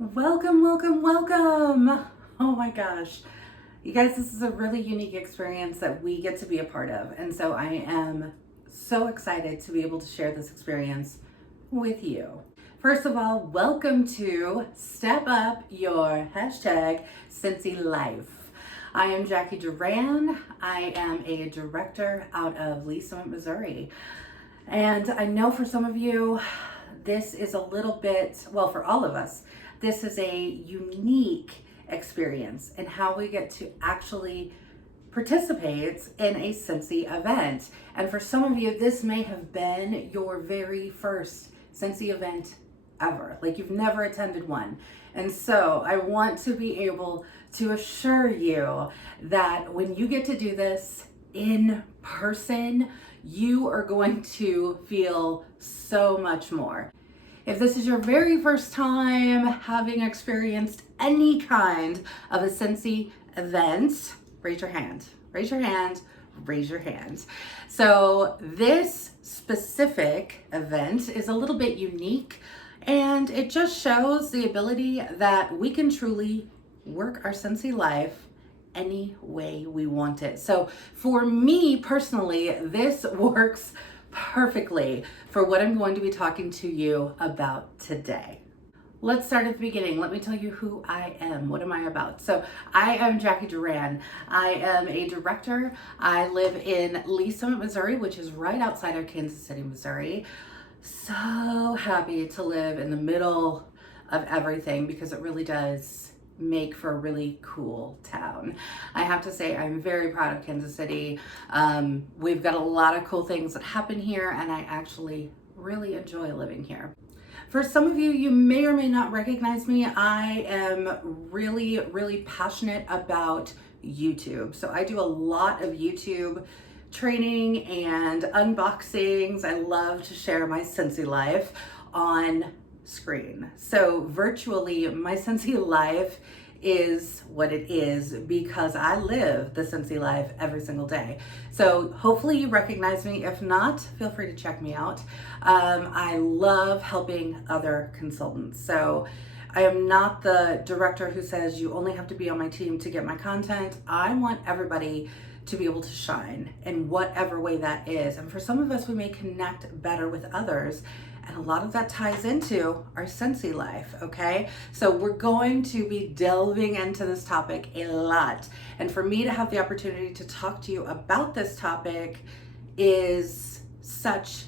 Welcome, welcome, welcome. Oh my gosh. You guys, this is a really unique experience that we get to be a part of. And so I am so excited to be able to share this experience with you. First of all, welcome to Step Up Your Scentsy Life. I am Jacqui Duran. I am a director out of Lee Summit, Missouri. And I know for some of you, this is a little bit, well, for all of us, this is a unique experience in how we get to actually participate in a Scentsy event. And for some of you, this may have been your very first Scentsy event ever. Like you've never attended one. And so I want to be able to assure you that when you get to do this in person, you are going to feel so much more. If this is your very first time having experienced any kind of a Scentsy event, raise your hand, raise your hand, raise your hand. So this specific event is a little bit unique, and it just shows the ability that we can truly work our Scentsy life any way we want it. So for me personally, this works perfectly for what I'm going to be talking to you about today. Let's start at the beginning. Let me tell you who I am. What am I about? So I am Jacqui Duran. I am a director. I live in Lee Summit, Missouri, which is right outside of Kansas City, Missouri. So happy to live in the middle of everything because it really does make for a really cool town. I have to say I'm very proud of Kansas City. We've got a lot of cool things that happen here, and I actually really enjoy living here. For some of you, you may or may not recognize me. I am really passionate about YouTube. So I do a lot of YouTube training and unboxings. I love to share my Scentsy life on screen. So virtually my Scentsy life is what it is because I live the Scentsy life every single day. So hopefully you recognize me. If not, feel free to check me out. I love helping other consultants. So I am not the director who says you only have to be on my team to get my content. I want everybody to be able to shine in whatever way that is. And for some of us, we may connect better with others. And a lot of that ties into our Scentsy life, okay? So we're going to be delving into this topic a lot. And for me to have the opportunity to talk to you about this topic is such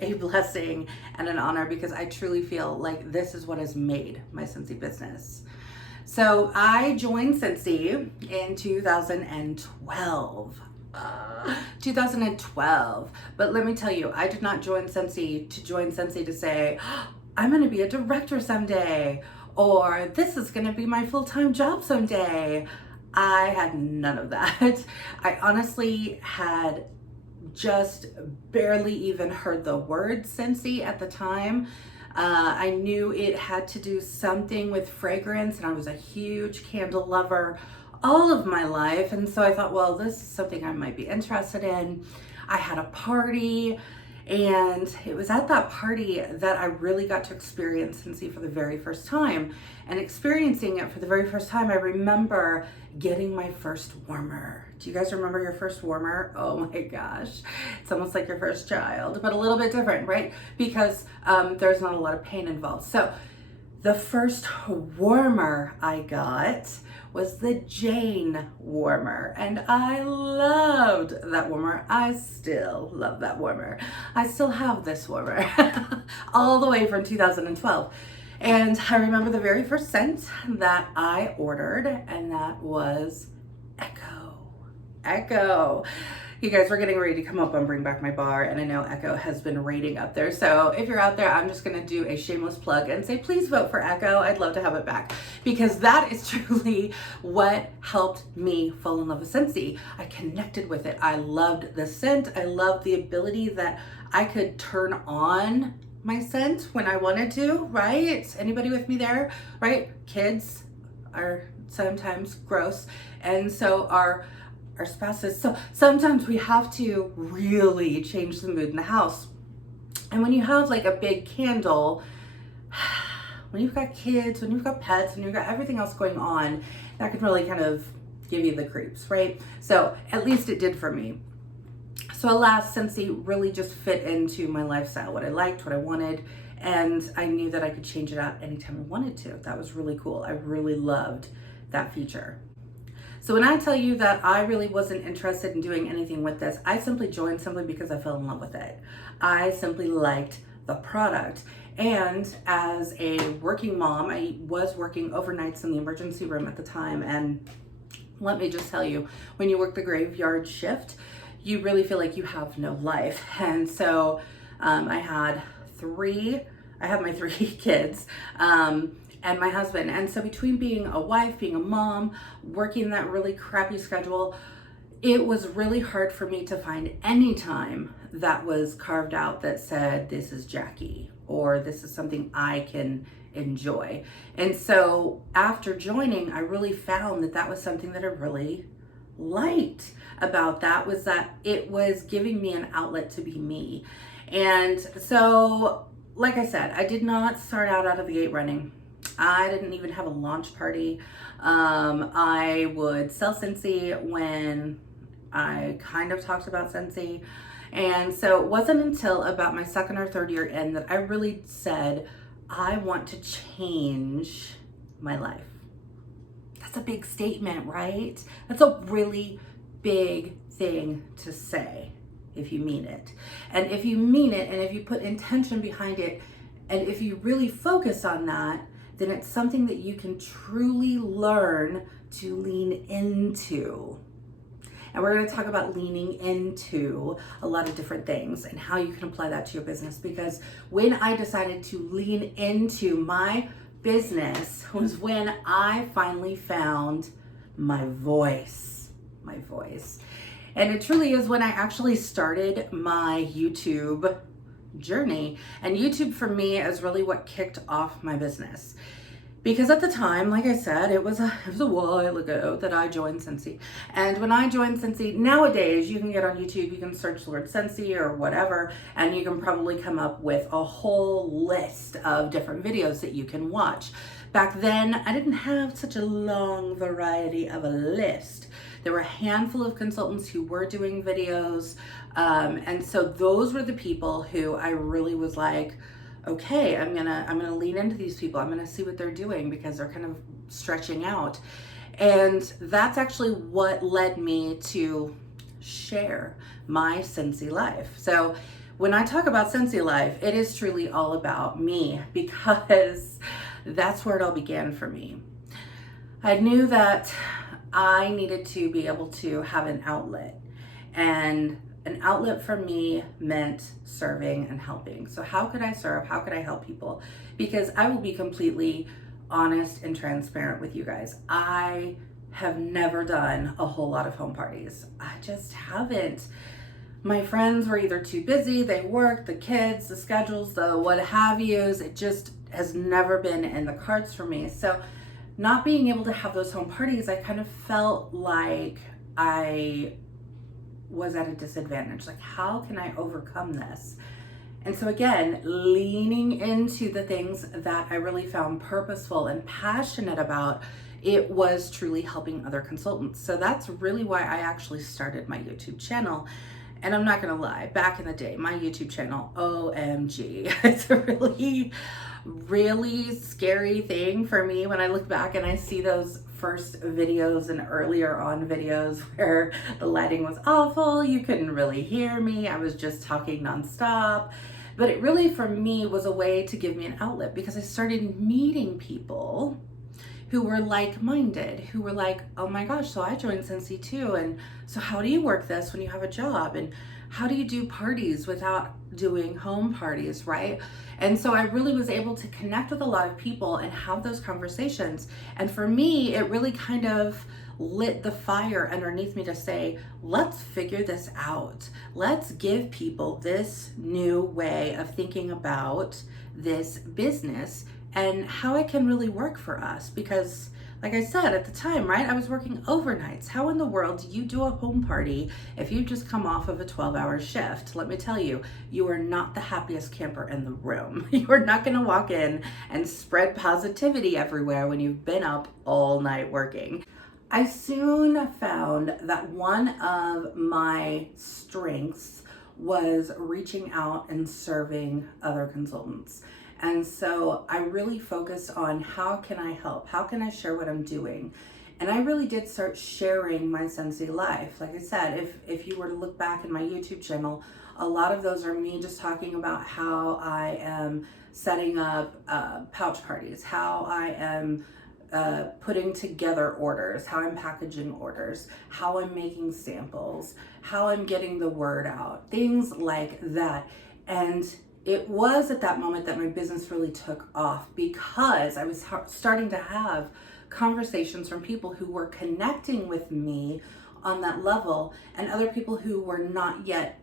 a blessing and an honor because I truly feel like this is what has made my Scentsy business. So I joined Scentsy in 2012. 2012. But let me tell you, I did not join Scentsy to say, I'm going to be a director someday, or this is going to be my full-time job someday. I had none of that. I honestly had just barely even heard the word Scentsy at the time. I knew it had to do something with fragrance, and I was a huge candle lover all of my life. And so I thought, well, this is something I might be interested in. I had a party, and it was at that party that I really got to experience Scentsy for the very first time. And experiencing it for the very first time, I remember getting my first warmer. Do you guys remember your first warmer? Oh my gosh. It's almost like your first child, but a little bit different, right? Because there's not a lot of pain involved. So the first warmer I got was the Jane warmer, and I loved that warmer. I still love that warmer. I still have this warmer all the way from 2012. And I remember the very first scent that I ordered, and that was Echo. You guys, we're getting ready to come up on Bring Back My Bar, and I know Echo has been rating up there. So if you're out there, I'm just gonna do a shameless plug and say, please vote for Echo. I'd love to have it back because that is truly what helped me fall in love with Scentsy. I connected with it. I loved the scent. I loved the ability that I could turn on my scent when I wanted to, right? Anybody with me there, right? Kids are sometimes gross, and so our spouses. So sometimes we have to really change the mood in the house. And when you have like a big candle, when you've got kids, when you've got pets, when you've got everything else going on, that can really kind of give you the creeps, right? So at least it did for me. So alas, Scentsy really just fit into my lifestyle, what I liked, what I wanted, and I knew that I could change it out anytime I wanted to. That was really cool. I really loved that feature. So when I tell you that I really wasn't interested in doing anything with this, I simply joined simply because I fell in love with it. I simply liked the product. And as a working mom, I was working overnights in the emergency room at the time. And let me just tell you, when you work the graveyard shift, you really feel like you have no life. And so I had my three kids and my husband. And so between being a wife, being a mom, working that really crappy schedule, it was really hard for me to find any time that was carved out that said, this is Jacqui, or this is something I can enjoy. And so after joining, I really found that that was something that I really liked about that, was that it was giving me an outlet to be me. And so, like I said, I did not start out of the gate running. I didn't even have a launch party. I would sell Scentsy when I kind of talked about Scentsy. And so it wasn't until about my second or third year in that I really said, I want to change my life. That's a big statement, right? That's a really big thing to say if you mean it. And if you mean it, and if you put intention behind it, and if you really focus on that, then it's something that you can truly learn to lean into. And we're going to talk about leaning into a lot of different things and how you can apply that to your business. Because when I decided to lean into my business was when I finally found my voice. And it truly is when I actually started my YouTube journey. And YouTube for me is really what kicked off my business. Because at the time, like I said, it was a while ago that I joined Scentsy. And when I joined Scentsy, nowadays you can get on YouTube, you can search the word Scentsy or whatever, and you can probably come up with a whole list of different videos that you can watch. Back then, I didn't have such a long variety of a list. There were a handful of consultants who were doing videos. And so those were the people who I really was like, okay, I'm gonna lean into these people. I'm gonna see what they're doing because they're kind of stretching out. And that's actually what led me to share my Scentsy life. So when I talk about Scentsy life, it is truly all about me, because that's where it all began for me. I knew that I needed to be able to have an outlet, and an outlet for me meant serving and helping. So how could I serve? How could I help people? Because I will be completely honest and transparent with you guys. I have never done a whole lot of home parties. I just haven't. My friends were either too busy, they worked, the kids, the schedules, the what have yous. It just has never been in the cards for me. So not being able to have those home parties, I kind of felt like I was at a disadvantage. Like, how can I overcome this? And so again, leaning into the things that I really found purposeful and passionate about, it was truly helping other consultants. So that's really why I actually started my YouTube channel. And I'm not gonna lie, back in the day, my YouTube channel, OMG, it's a really scary thing for me when I look back and I see those first videos and earlier on videos where the lighting was awful, you couldn't really hear me, I was just talking nonstop. But it really, for me, was a way to give me an outlet, because I started meeting people who were like-minded, who were like, oh my gosh, so I joined Scentsy too, and so how do you work this when you have a job, and how do you do parties without doing home parties, right? And so I really was able to connect with a lot of people and have those conversations. And for me, it really kind of lit the fire underneath me to say, let's figure this out. Let's give people this new way of thinking about this business and how it can really work for us. Because Like I said at the time, right? I was working overnights. How in the world do you do a home party if you just come off of a 12-hour shift? Let me tell you, you are not the happiest camper in the room. You are not going to walk in and spread positivity everywhere when you've been up all night working. I soon found that one of my strengths was reaching out and serving other consultants. And so I really focused on how can I help? How can I share what I'm doing? And I really did start sharing my Scentsy life. Like I said, if you were to look back in my YouTube channel, a lot of those are me just talking about how I am setting up pouch parties, how I am putting together orders, how I'm packaging orders, how I'm making samples, how I'm getting the word out, things like that. And it was at that moment that my business really took off, because I was starting to have conversations from people who were connecting with me on that level, and other people who were not yet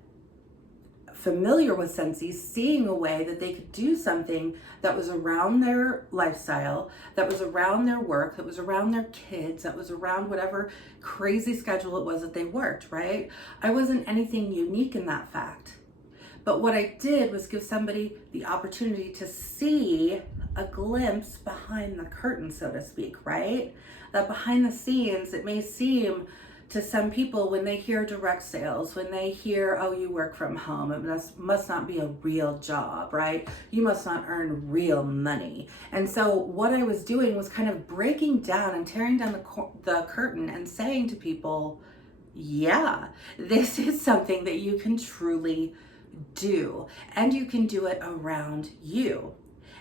familiar with Scentsy, seeing a way that they could do something that was around their lifestyle, that was around their work, that was around their kids, that was around whatever crazy schedule it was that they worked, right? I wasn't anything unique in that fact. But what I did was give somebody the opportunity to see a glimpse behind the curtain, so to speak, right? That behind the scenes, it may seem to some people, when they hear direct sales, when they hear, oh, you work from home, it must not be a real job, right? You must not earn real money. And so what I was doing was kind of breaking down and tearing down the curtain and saying to people, yeah, this is something that you can truly do, and you can do it around you.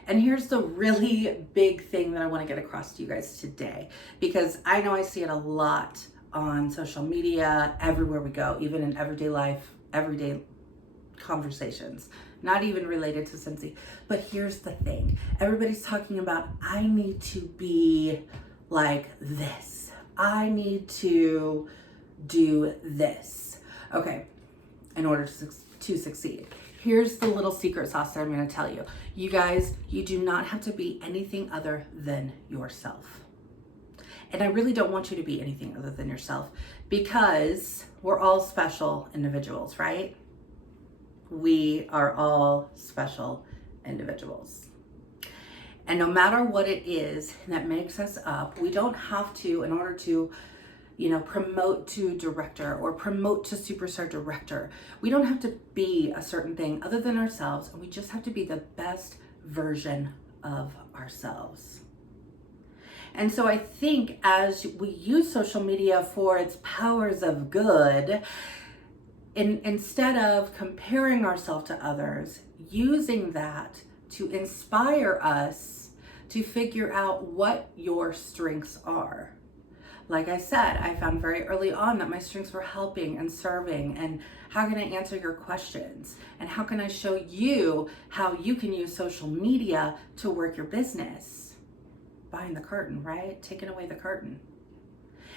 And here's the really big thing that I want to get across to you guys today, because I know I see it a lot on social media, everywhere we go, even in everyday life, everyday conversations, not even related to Scentsy. But here's the thing. Everybody's talking about, I need to be like this. I need to do this. Okay, in order to succeed. Here's the little secret sauce that I'm going to tell you. You guys, you do not have to be anything other than yourself. And I really don't want you to be anything other than yourself, because we're all special individuals, right? We are all special individuals. And no matter what it is that makes us up, we don't have to, in order to, promote to director or promote to superstar director, we don't have to be a certain thing other than ourselves. And we just have to be the best version of ourselves. And so I think as we use social media for its powers of good, instead of comparing ourselves to others, using that to inspire us to figure out what your strengths are. Like I said, I found very early on that my strengths were helping and serving, and how can I answer your questions? And how can I show you how you can use social media to work your business? Behind the curtain, right? Taking away the curtain.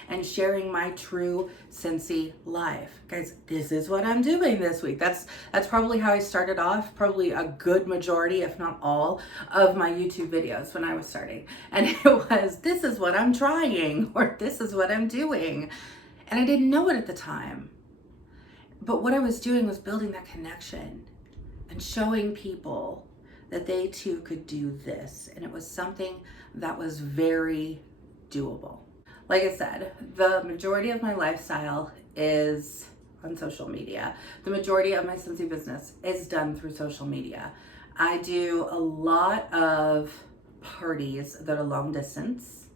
And sharing my true Scentsy life. Guys, this is what I'm doing this week. That's probably how I started off, probably a good majority, if not all, of my YouTube videos when I was starting. And it was, this is what I'm trying, or this is what I'm doing. And I didn't know it at the time. But what I was doing was building that connection and showing people that they too could do this. And it was something that was very doable. Like I said, the majority of my lifestyle is on social media. The majority of my Scentsy business is done through social media. I do a lot of parties that are long distance.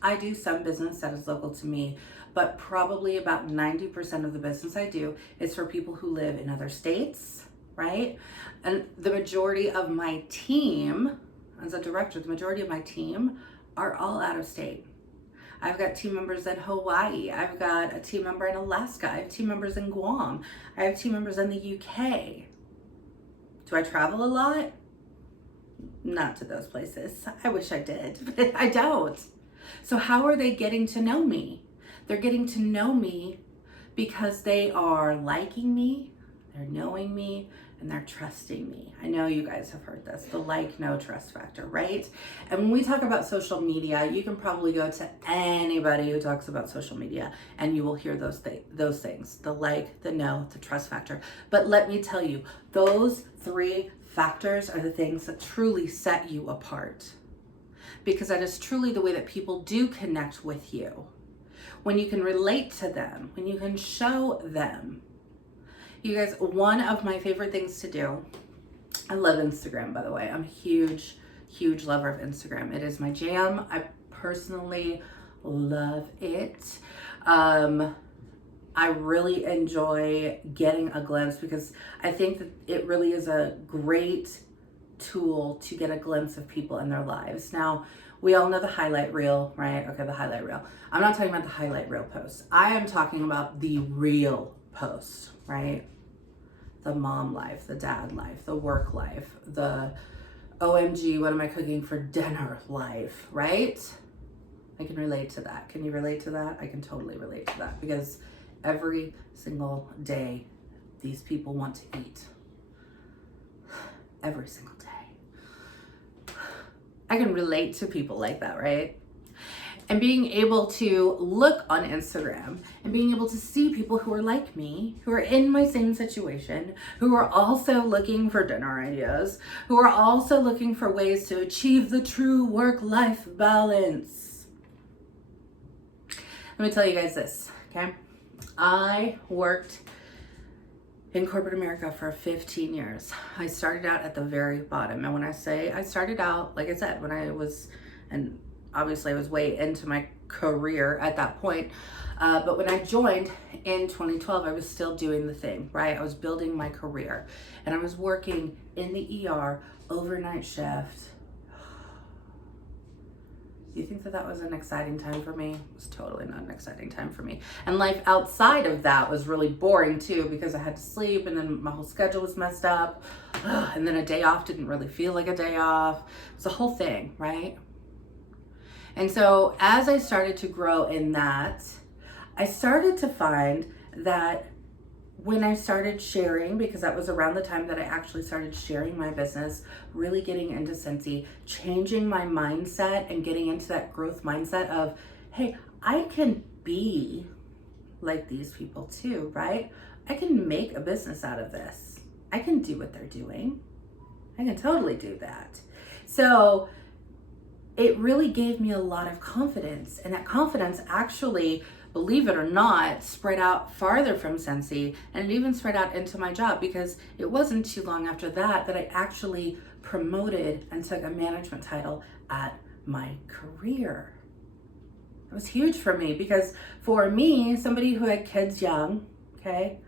I do some business that is local to me, but probably about 90% of the business I do is for people who live in other states, right? And the majority of my team, as a director, the majority of my team are all out of state. I've got team members in Hawaii. I've got a team member in Alaska. I have team members in Guam. I have team members in the UK. Do I travel a lot? Not to those places. I wish I did, but I don't. So how are they getting to know me? They're getting to know me because they are liking me, they're knowing me, and they're trusting me. I know you guys have heard this, the like, no trust factor, right? And when we talk about social media, you can probably go to anybody who talks about social media and you will hear those things, the like, the no, the trust factor. But let me tell you, those 3 factors are the things that truly set you apart, because that is truly the way that people do connect with you. When you can relate to them, when you can show them. You guys, one of my favorite things to do, I love Instagram, by the way. I'm a huge, huge lover of Instagram. It is my jam. I personally love it. I really enjoy getting a glimpse, because I think that it really is a great tool to get a glimpse of people in their lives. Now, we all know the highlight reel, right? Okay, the highlight reel. I'm not talking about the highlight reel posts. I am talking about the real posts, right? The mom life, the dad life, the work life, the OMG, what am I cooking for dinner life, right? I can relate to that. Can you relate to that? I can totally relate to that, because every single day, these people want to eat. Every single day. I can relate to people like that, right? And being able to look on Instagram and being able to see people who are like me, who are in my same situation, who are also looking for dinner ideas, who are also looking for ways to achieve the true work-life balance. Let me tell you guys this, okay? I worked in corporate America for 15 years. I started out at the very bottom. And when I say I started out, like I said, when I was, and obviously I was way into my career at that point, but when I joined in 2012, I was still doing the thing, right? I was building my career, and I was working in the ER, overnight shift. Do you think that that was an exciting time for me? It was totally not an exciting time for me. And life outside of that was really boring too, because I had to sleep, and then my whole schedule was messed up. And then a day off didn't really feel like a day off. It was a whole thing, right? And so as I started to grow in that, I started to find that when I started sharing, because that was around the time that I actually started sharing my business, really getting into Scentsy, changing my mindset and getting into that growth mindset of, hey, I can be like these people too, right? I can make a business out of this. I can do what they're doing. I can totally do that. So it really gave me a lot of confidence, and that confidence actually, believe it or not, spread out farther from Scentsy, and it even spread out into my job, because it wasn't too long after that that I actually promoted and took a management title at my career. It was huge for me, because for me, somebody who had kids young, okay,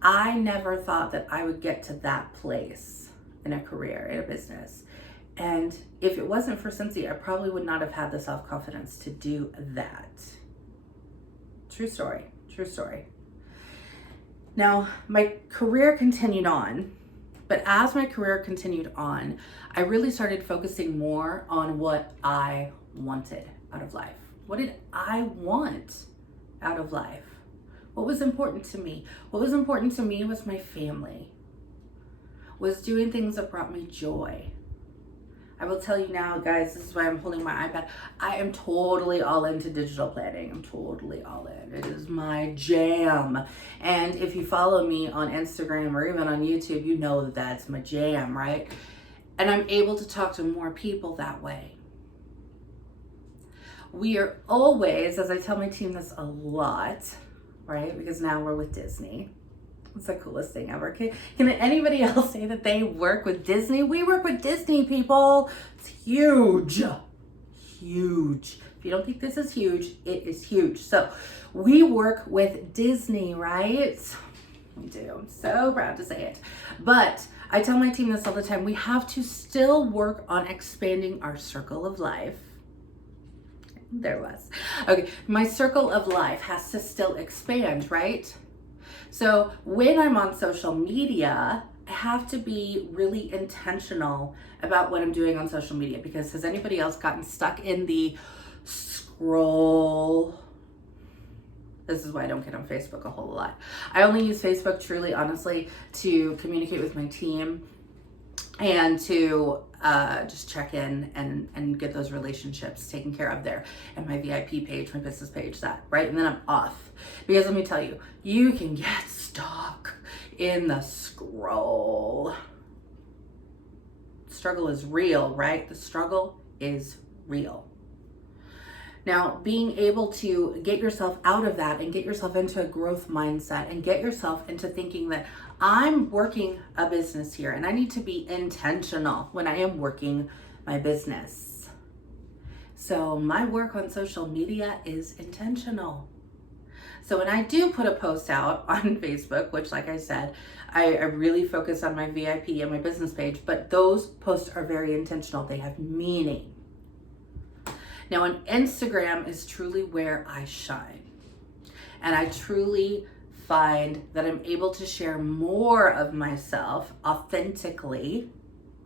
I never thought that I would get to that place in a career, in a business. And if it wasn't for Scentsy, I probably would not have had the self-confidence to do that. True story, true story. Now, my career continued on, but as my career continued on, I really started focusing more on what I wanted out of life. What did I want out of life? What was important to me? What was important to me was my family, was doing things that brought me joy. I will tell you now, guys, this is why I'm holding my iPad. I am totally all into digital planning. I'm totally all in. It is my jam. And if you follow me on Instagram or even on YouTube, you know that that's my jam, right? And I'm able to talk to more people that way. We are always, as I tell my team this a lot, right? Because now we're with Disney. It's the coolest thing ever. Can anybody else say that they work with Disney? We work with Disney, people. It's huge. Huge. If you don't think this is huge, it is huge. So we work with Disney, right? We do. I'm so proud to say it. But I tell my team this all the time. We have to still work on expanding our circle of life. There was. Okay. My circle of life has to still expand, right? So when I'm on social media, I have to be really intentional about what I'm doing on social media, because has anybody else gotten stuck in the scroll This is why I don't get on Facebook a whole lot. I only use Facebook truly, honestly, to communicate with my team and to just check in and get those relationships taken care of there. And my VIP page, my business page, that, right? And then I'm off. Because let me tell you, you can get stuck in the scroll. Struggle is real, right? The struggle is real. Now, being able to get yourself out of that and get yourself into a growth mindset and get yourself into thinking that I'm working a business here and I need to be intentional when I am working my business. So my work on social media is intentional. So when I do put a post out on Facebook, which like I said, I really focus on my VIP and my business page, but those posts are very intentional. They have meaning. Now, on Instagram is truly where I shine. And I truly find that I'm able to share more of myself authentically,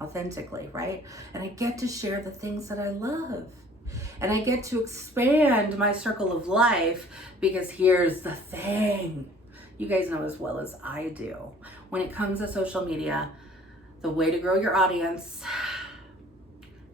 right? And I get to share the things that I love. And I get to expand my circle of life, because here's the thing. You guys know as well as I do. When it comes to social media, the way to grow your audience,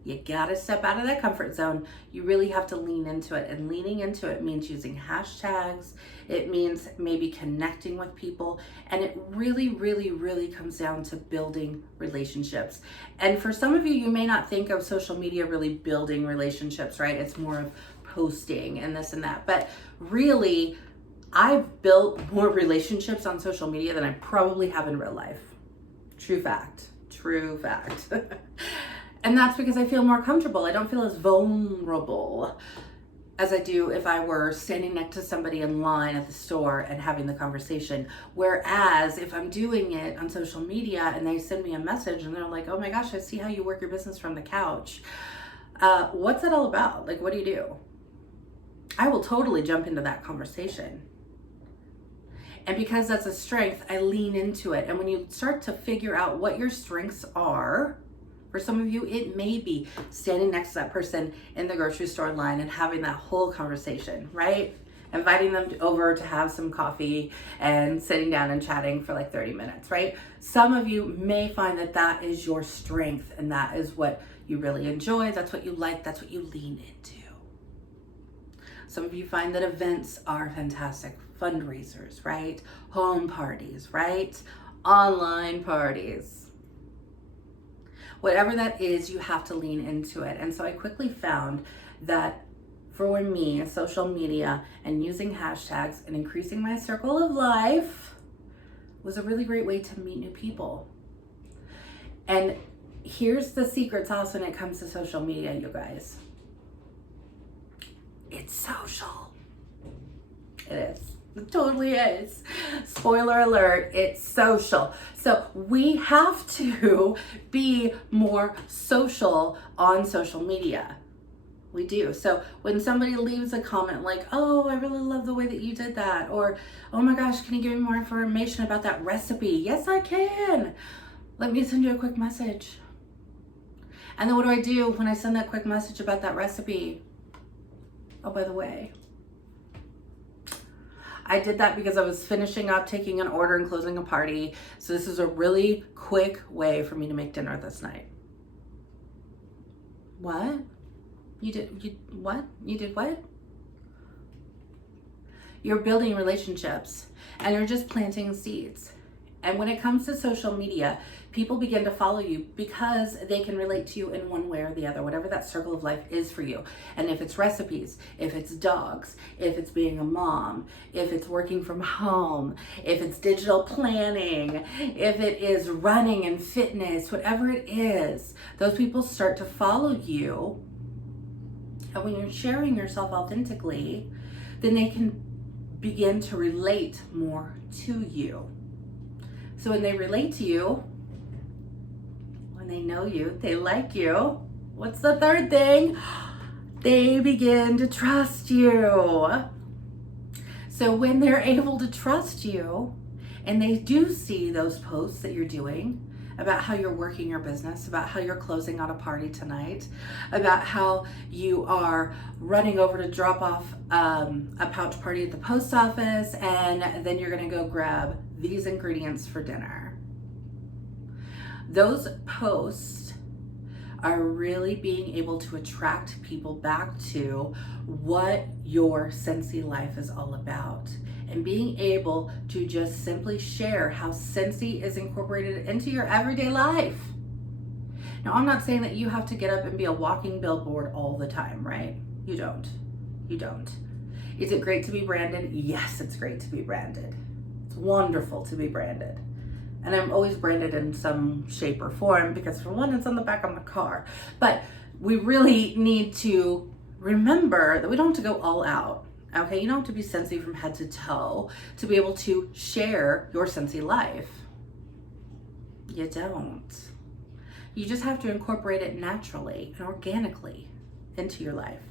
you gotta step out of that comfort zone. You really have to lean into it. And leaning into it means using hashtags. It means maybe connecting with people. And it really, really, really comes down to building relationships. And for some of you, you may not think of social media really building relationships, right? It's more of posting and this and that. But really, I've built more relationships on social media than I probably have in real life. True fact. True fact. And that's because I feel more comfortable. I don't feel as vulnerable as I do if I were standing next to somebody in line at the store and having the conversation. Whereas if I'm doing it on social media and they send me a message and they're like, oh my gosh, I see how you work your business from the couch. What's that all about? Like, what do you do? I will totally jump into that conversation. And because that's a strength, I lean into it. And when you start to figure out what your strengths are, for some of you, it may be standing next to that person in the grocery store line and having that whole conversation, right? Inviting them over to have some coffee and sitting down and chatting for like 30 minutes, right? Some of you may find that that is your strength and that is what you really enjoy. That's what you like. That's what you lean into. Some of you find that events are fantastic. Fundraisers, right? Home parties, right? Online parties. Whatever that is, you have to lean into it. And so I quickly found that for me, social media and using hashtags and increasing my circle of life was a really great way to meet new people. And here's the secret sauce when it comes to social media, you guys. It's social. It is. It totally is. Spoiler alert, it's social. So we have to be more social on social media. We do. So when somebody leaves a comment like, oh, I really love the way that you did that, or, oh my gosh, can you give me more information about that recipe? Yes, I can. Let me send you a quick message. And then what do I do when I send that quick message about that recipe? Oh, by the way, I did that because I was finishing up taking an order and closing a party. So this is a really quick way for me to make dinner this night. What? You did what? You're building relationships and you're just planting seeds. And when it comes to social media, people begin to follow you because they can relate to you in one way or the other, whatever that circle of life is for you. And if it's recipes, if it's dogs, if it's being a mom, if it's working from home, if it's digital planning, if it is running and fitness, whatever it is, those people start to follow you. And when you're sharing yourself authentically, then they can begin to relate more to you. So when they relate to you, when they know you, they like you, what's the third thing? They begin to trust you. So when they're able to trust you and they do see those posts that you're doing about how you're working your business, about how you're closing out a party tonight, about how you are running over to drop off a pouch party at the post office, and then you're gonna go grab these ingredients for dinner. Those posts are really being able to attract people back to what your Scentsy life is all about, and being able to just simply share how Scentsy is incorporated into your everyday life. Now, I'm not saying that you have to get up and be a walking billboard all the time, right? You don't. You don't. Is it great to be branded? Yes, it's great to be branded. It's wonderful to be branded. And I'm always branded in some shape or form because, for one, it's on the back of my car. But we really need to remember that we don't have to go all out. Okay, you don't have to be Scentsy from head to toe to be able to share your Scentsy life. You don't. You just have to incorporate it naturally and organically into your life.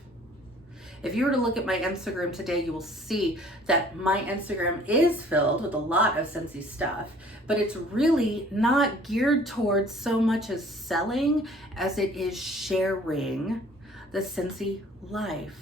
If you were to look at my Instagram today, you will see that my Instagram is filled with a lot of Scentsy stuff, but it's really not geared towards so much as selling as it is sharing the Scentsy life.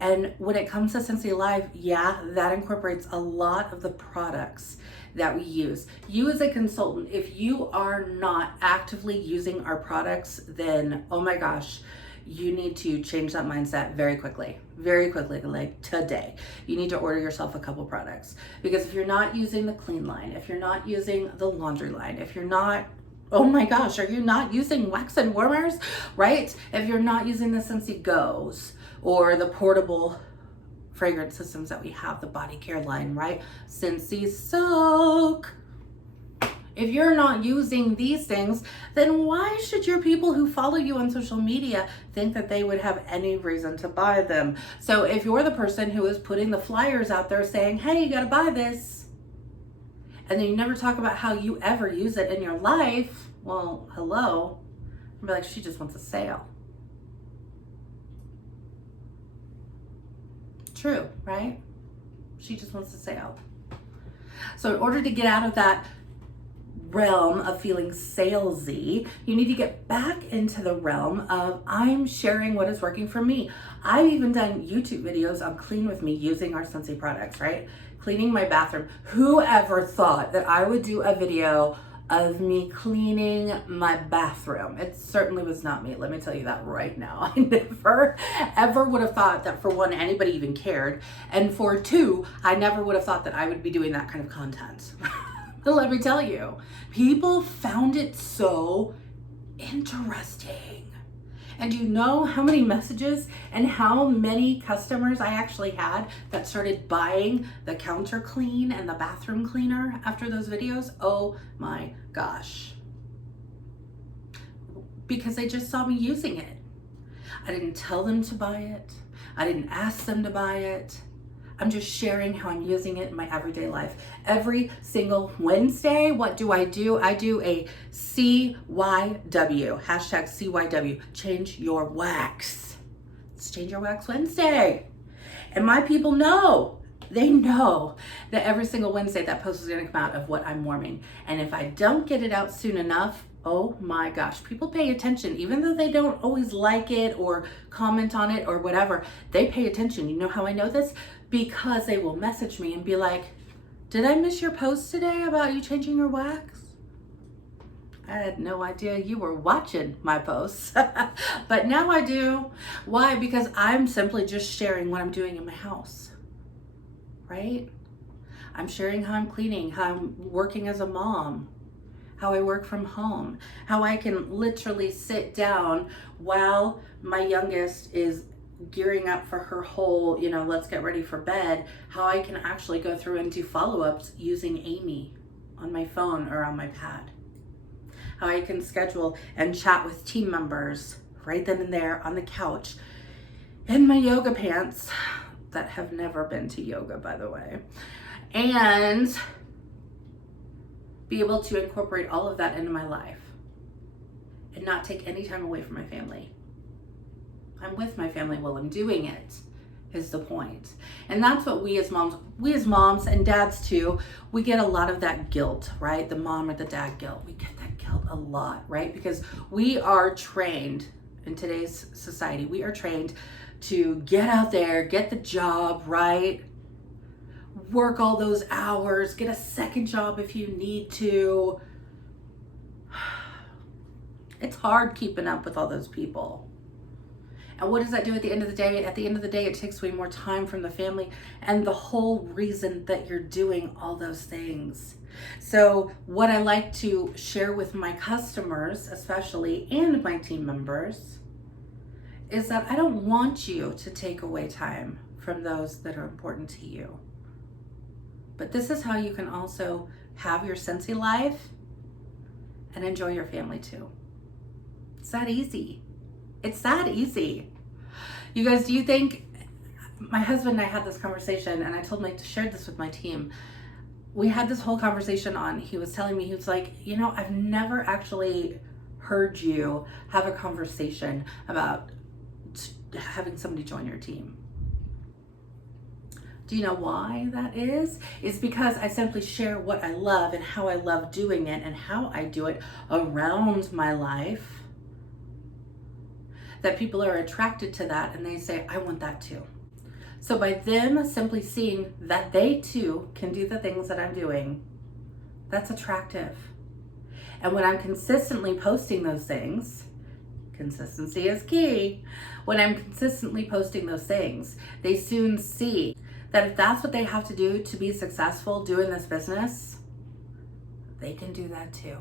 And when it comes to Scentsy Life, yeah, that incorporates a lot of the products that we use. You as a consultant, if you are not actively using our products, then, oh my gosh, you need to change that mindset very quickly, like today. You need to order yourself a couple products, because if you're not using the clean line, if you're not using the laundry line, if you're not, oh my gosh, are you not using wax and warmers, right? If you're not using the Scentsy Go's, or the portable fragrance systems that we have, the body care line, right? Scentsy Soak. If you're not using these things, then why should your people who follow you on social media think that they would have any reason to buy them? So if you're the person who is putting the flyers out there saying, hey, you gotta buy this, and then you never talk about how you ever use it in your life, well, hello. I'd be like, she just wants a sale. True, right? She just wants a sale. So in order to get out of that realm of feeling salesy, you need to get back into the realm of, I'm sharing what is working for me. I've even done YouTube videos on Clean With Me using our Scentsy products, right? Cleaning my bathroom. Whoever thought that I would do a video of me cleaning my bathroom? It certainly was not me. Let me tell you that right now. I never ever would have thought that, for one, anybody even cared. And for two, I never would have thought that I would be doing that kind of content. But let me tell you, people found it so interesting. And do you know how many messages and how many customers I actually had that started buying the counter clean and the bathroom cleaner after those videos? Oh my gosh. Because they just saw me using it. I didn't tell them to buy it. I didn't ask them to buy it. I'm just sharing how I'm using it in my everyday life. Every single Wednesday, what do? I do a CYW, hashtag CYW, change your wax. It's Change Your Wax Wednesday. And my people know, they know that every single Wednesday that post is gonna come out of what I'm warming. And if I don't get it out soon enough, oh my gosh, people pay attention. Even though they don't always like it or comment on it or whatever, they pay attention. You know how I know this? Because they will message me and be like, did I miss your post today about you changing your wax? I had no idea you were watching my posts, but now I do. Why? Because I'm simply just sharing what I'm doing in my house, right? I'm sharing how I'm cleaning, how I'm working as a mom, how I work from home, how I can literally sit down while my youngest is gearing up for her whole, let's get ready for bed, how I can actually go through and do follow-ups using Amy on my phone or on my pad. How I can schedule and chat with team members right then and there on the couch in my yoga pants that have never been to yoga, by the way, and be able to incorporate all of that into my life and not take any time away from my family. I'm with my family while I'm doing it, is the point. And that's what we as moms and dads too, we get a lot of that guilt, right? The mom or the dad guilt. We get that guilt a lot, right? Because we are trained in today's society, we are trained to get out there, get the job, right? Work all those hours, get a second job if you need to. It's hard keeping up with all those people. And what does that do at the end of the day? At the end of the day, it takes away more time from the family and the whole reason that you're doing all those things. So what I like to share with my customers, especially, and my team members, is that I don't want you to take away time from those that are important to you. But this is how you can also have your Scentsy life and enjoy your family too. It's that easy. It's that easy. You guys, do you think, my husband and I had this conversation, and I told him to share this with my team. We had this whole conversation on, he was telling me, he was like, I've never actually heard you have a conversation about having somebody join your team. Do you know why that is? It's because I simply share what I love and how I love doing it and how I do it around my life, that people are attracted to that and they say, I want that too. So by them simply seeing that they too can do the things that I'm doing, that's attractive. And when I'm consistently posting those things, consistency is key. When I'm consistently posting those things, they soon see that if that's what they have to do to be successful doing this business, they can do that too.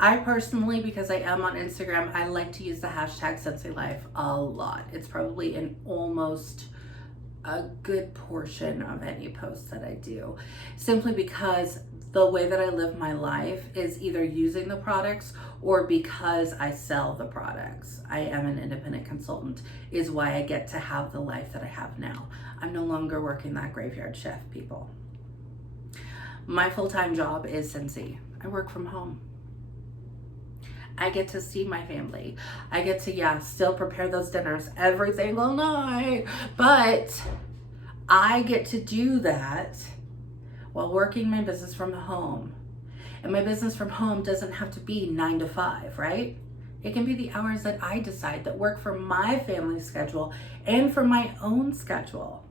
I personally, because I am on Instagram, I like to use the hashtag Scentsy Life a lot. It's probably in almost a good portion of any posts that I do, simply because the way that I live my life is either using the products or because I sell the products. I am an independent consultant, is why I get to have the life that I have now. I'm no longer working that graveyard shift, people. My full-time job is Scentsy. I work from home. I get to see my family. I get to, still prepare those dinners every single night, but I get to do that while working my business from home. And my business from home doesn't have to be 9 to 5, right? It can be the hours that I decide that work for my family schedule and for my own schedule.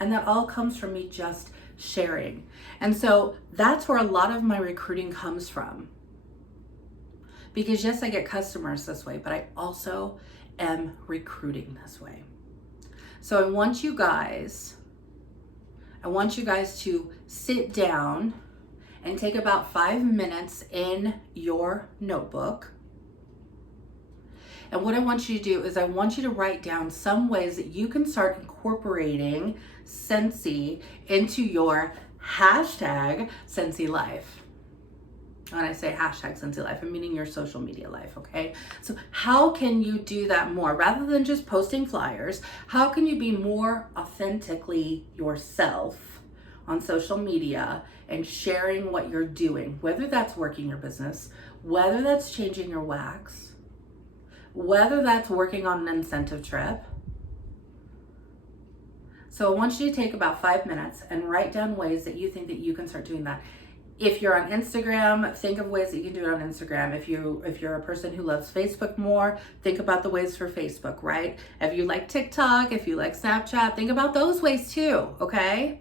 And that all comes from me just sharing. And so that's where a lot of my recruiting comes from. Because yes, I get customers this way, but I also am recruiting this way. So I want you guys to sit down and take about 5 minutes in your notebook. And what I want you to do is I want you to write down some ways that you can start incorporating Scentsy into your hashtag Scentsy life. When I say hashtag Scentsy life, I'm meaning your social media life, okay? So how can you do that more? Rather than just posting flyers, how can you be more authentically yourself on social media and sharing what you're doing? Whether that's working your business, whether that's changing your wax, whether that's working on an incentive trip. So I want you to take about 5 minutes and write down ways that you think that you can start doing that. If you're on Instagram, think of ways that you can do it on Instagram. If you're a person who loves Facebook more, think about the ways for Facebook, right? If you like TikTok, if you like Snapchat, think about those ways too, okay?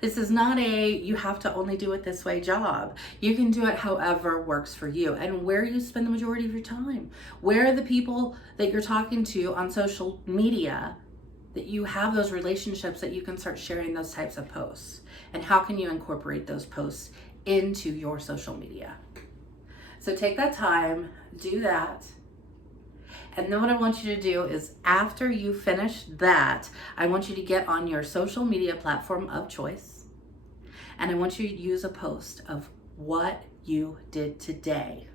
This is not you have to only do it this way job. You can do it however works for you and where you spend the majority of your time. Where are the people that you're talking to on social media that you have those relationships that you can start sharing those types of posts? And how can you incorporate those posts into your social media? So take that time, do that. And then what I want you to do is after you finish that, I want you to get on your social media platform of choice. And I want you to use a post of what you did today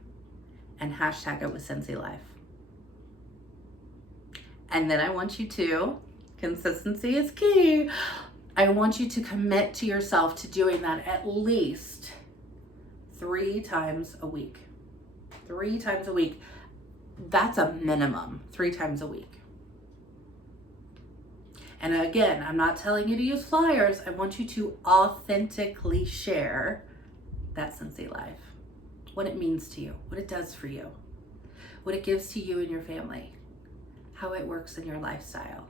and hashtag it with Scentsy Life. And then I want you to, consistency is key. I want you to commit to yourself to doing that at least 3 times a week. 3 times a week. That's a minimum, 3 times a week. And again, I'm not telling you to use flyers. I want you to authentically share that Scentsy life, what it means to you, what it does for you, what it gives to you and your family, how it works in your lifestyle.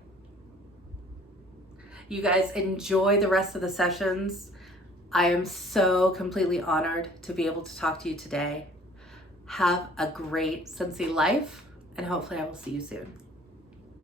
You guys enjoy the rest of the sessions. I am so completely honored to be able to talk to you today. Have a great Scentsy life, and hopefully I will see you soon.